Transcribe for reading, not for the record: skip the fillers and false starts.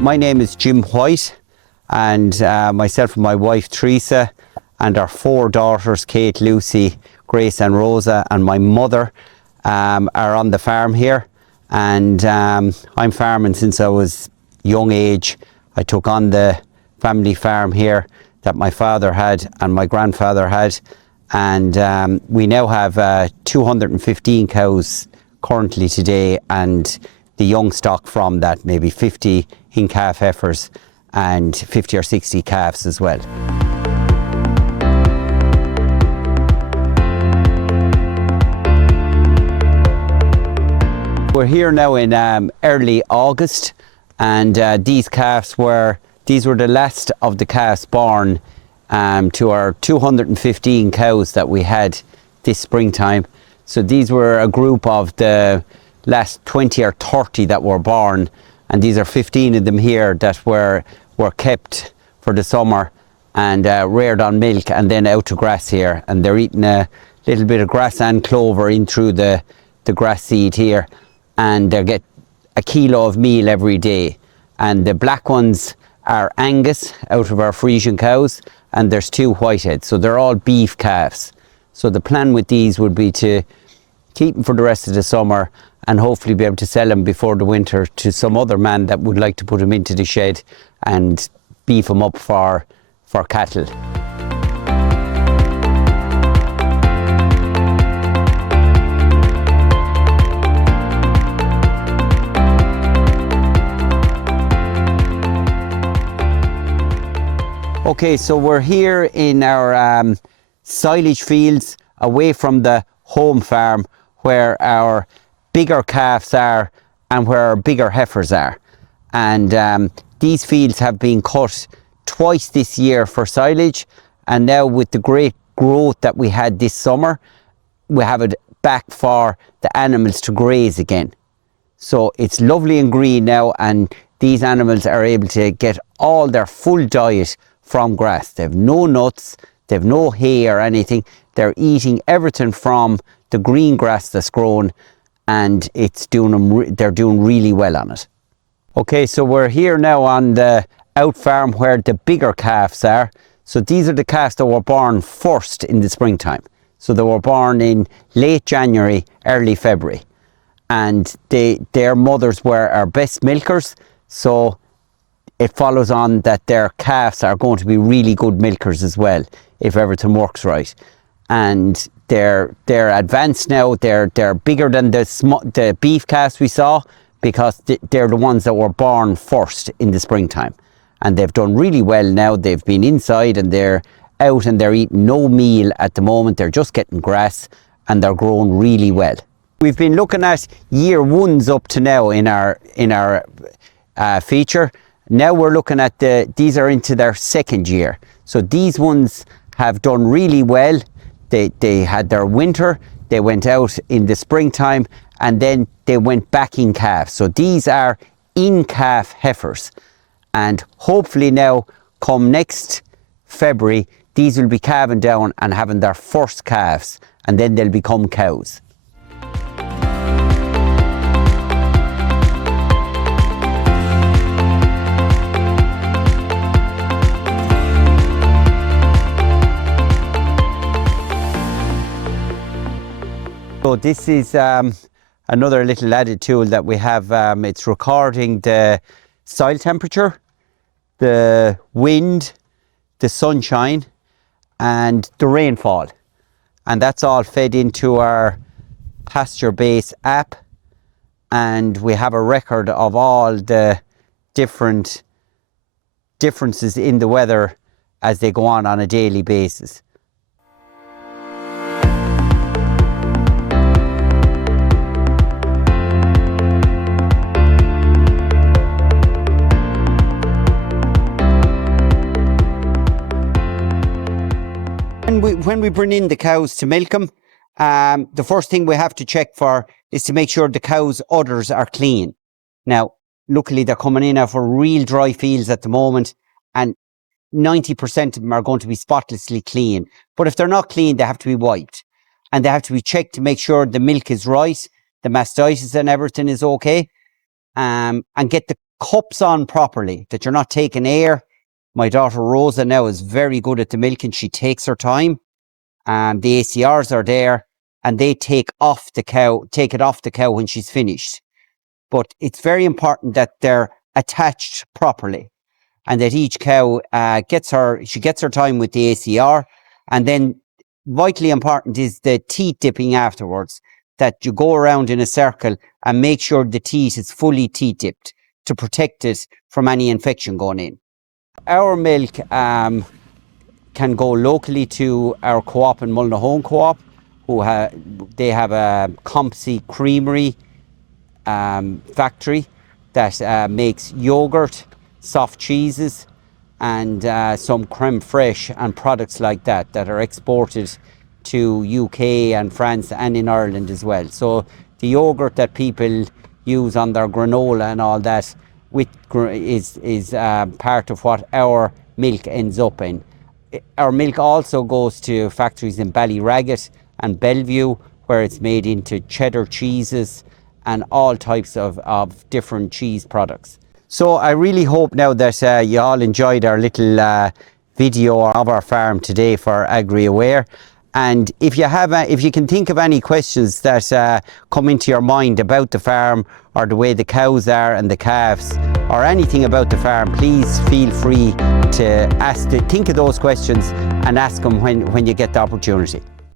My name is Jim White, and myself and my wife Teresa and our 4 daughters, Kate, Lucy, Grace and Rosa, and my mother are on the farm here. And I'm farming since I was young age. I took on the family farm here that my father had and my grandfather had, and we now have 215 cows currently today, and the young stock from that, maybe 50 in-calf heifers and 50 or 60 calves as well. We're here now in early August, and these were the last of the calves born to our 215 cows that we had this springtime. So these were a group of the last 20 or 30 that were born, and these are 15 of them here that were kept for the summer and reared on milk and then out to grass here, and they're eating a little bit of grassland clover in through the grass seed here, and they get a kilo of meal every day. And the black ones are Angus out of our Frisian cows, and there's 2 whiteheads, so they're all beef calves. So the plan with these would be to keep them for the rest of the summer and hopefully be able to sell them before the winter to some other man that would like to put them into the shed and beef them up for cattle. Okay, so we're here in our silage fields away from the home farm where our bigger calves are and where our bigger heifers are. And these fields have been cut twice this year for silage, and now with the great growth that we had this summer, we have it back for the animals to graze again. So it's lovely and green now, and these animals are able to get all their full diet from grass. They've no nuts, they've no hay or anything. They're eating everything from the green grass that's grown, and they're doing really well on it. Okay, so we're here now on the out farm where the bigger calves are. So these are the calves that were born first in the springtime. So they were born in late January, early February. And their mothers were our best milkers. So it follows on that their calves are going to be really good milkers as well, if everything works right. And they're advanced now. They're bigger than the beef calves we saw, because they're the ones that were born first in the springtime. And they've done really well now. They've been inside and they're out and they're eating no meal at the moment. They're just getting grass and they're growing really well. We've been looking at year 1s up to now in our feature. Now we're looking at these are into their 2nd year. So these ones have done really well. They had their winter, they went out in the springtime, and then they went back in calves. So these are in-calf heifers. And hopefully now, come next February, these will be calving down and having their first calves, and then they'll become cows. So this is another little added tool that we have. It's recording the soil temperature, the wind, the sunshine, and the rainfall. And that's all fed into our Pasture Base app. And we have a record of all the differences in the weather as they go on a daily basis. When we bring in the cows to milk them, the first thing we have to check for is to make sure the cows' udders are clean. Now, luckily they're coming in for real dry fields at the moment, and 90% of them are going to be spotlessly clean. But if they're not clean, they have to be wiped. And they have to be checked to make sure the milk is right, the mastitis and everything is okay, and get the cups on properly, that you're not taking air. My daughter Rosa now is very good at the milking. She takes her time. The ACRs are there, and they take it off the cow when she's finished. But it's very important that they're attached properly, and that each cow gets her time with the ACR. And then vitally important is the teat dipping afterwards, that you go around in a circle and make sure the teat is fully teat dipped to protect it from any infection going in. Our milk can go locally to our co-op in Mullinahone Co-op, they have a Compsey creamery factory that makes yogurt, soft cheeses, and some creme fraiche and products like that are exported to UK and France and in Ireland as well. So the yogurt that people use on their granola and all that is part of what our milk ends up in. Our milk also goes to factories in Ballyraggett and Bellevue, where it's made into cheddar cheeses and all types of different cheese products. So I really hope now that you all enjoyed our little video of our farm today for AgriAware. And if you can think of any questions that come into your mind about the farm, or the way the cows are and the calves, or anything about the farm, please feel free to think of those questions and ask them when you get the opportunity.